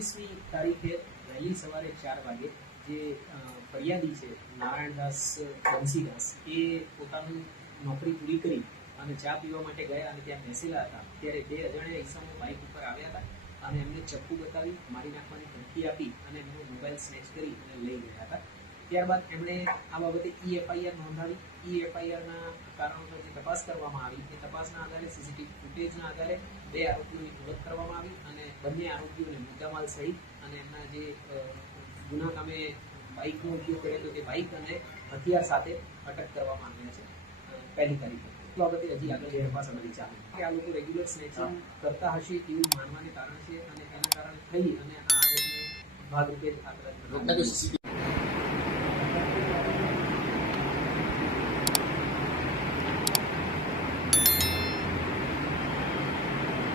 21મી તારીખે વહેલી સવારે 4 વાગે જે ફરિયાદી છે નારાયણદાસ બંસીદાસ એ પોતાનું નોકરી પૂરી કરી અને ચા પીવા માટે ગયા અને ત્યાં બેસેલા હતા ત્યારે બે અજાણ્યા ઈસમો બાઇક ઉપર આવ્યા હતા અને એમને ચપ્પુ બતાવી મારી નાખવાની ધમકી આપી અને એમનો મોબાઈલ સ્નેચ કરી અને લઈ ગયા હતા. ત્યારબાદ એમણે આ બાબતે EFIR નોંધાવી. EFIRના કારણોસર જે તપાસ કરવામાં આવી એ તપાસના આધારે સીસીટીવી ફૂટેજના આધારે બે આરોપીઓની ઓળખ કરવામાં આવી અને બંને આરોપીઓને મુદ્દામાલ સહિત અને એમના જે ગુના કામે બાઇકનો ઉપયોગ કર્યો હતો તે બાઇક અને હથિયાર સાથે અટક કરવામાં આવ્યા છે પહેલી તારીખે. તો આ બાબતે હજી આગળ તપાસ અમારી ચાલે કે આ લોકો રેગ્યુલર સ્નેચિંગ કરતા હશે એવું માનવાને કારણે છે અને એના કારણે થઈ અને આ આદતને ભાગરૂપે